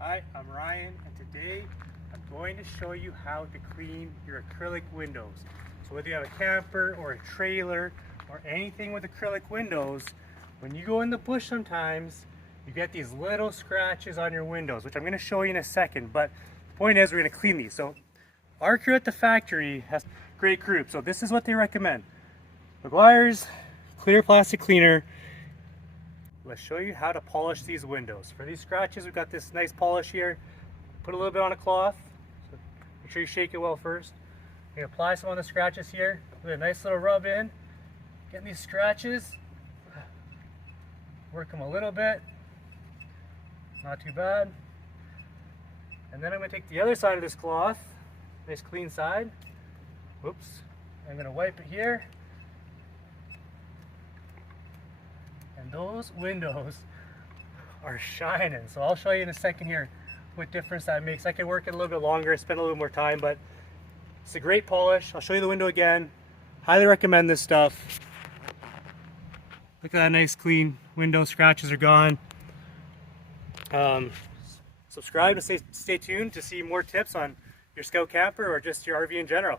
Hi, I'm Ryan, and today I'm going to show you how to clean your acrylic windows. So whether you have a camper or a trailer or anything with acrylic windows, when you go in the bush sometimes you get these little scratches on your windows, which I'm going to show you in a second, but the point is we're going to clean these. So our crew at the factory has a great group, so this is what they recommend. Meguiar's clear plastic cleaner. Let's show you how to polish these windows. For these scratches, we've got this nice polish here. Put a little bit on a cloth. So make sure you shake it well first. You apply some on the scratches here with a nice little rub in. Getting these scratches. Work them a little bit. Not too bad. And then I'm going to take the other side of this cloth, nice clean side. Whoops. I'm going to wipe it here. And those windows are shining. So I'll show you in a second here what difference that makes. I can work it a little bit longer, spend a little more time, but it's a great polish. I'll show you the window again. Highly recommend this stuff. Look at that nice clean window. Scratches are gone. Subscribe to stay tuned to see more tips on your scout camper or just your RV in general.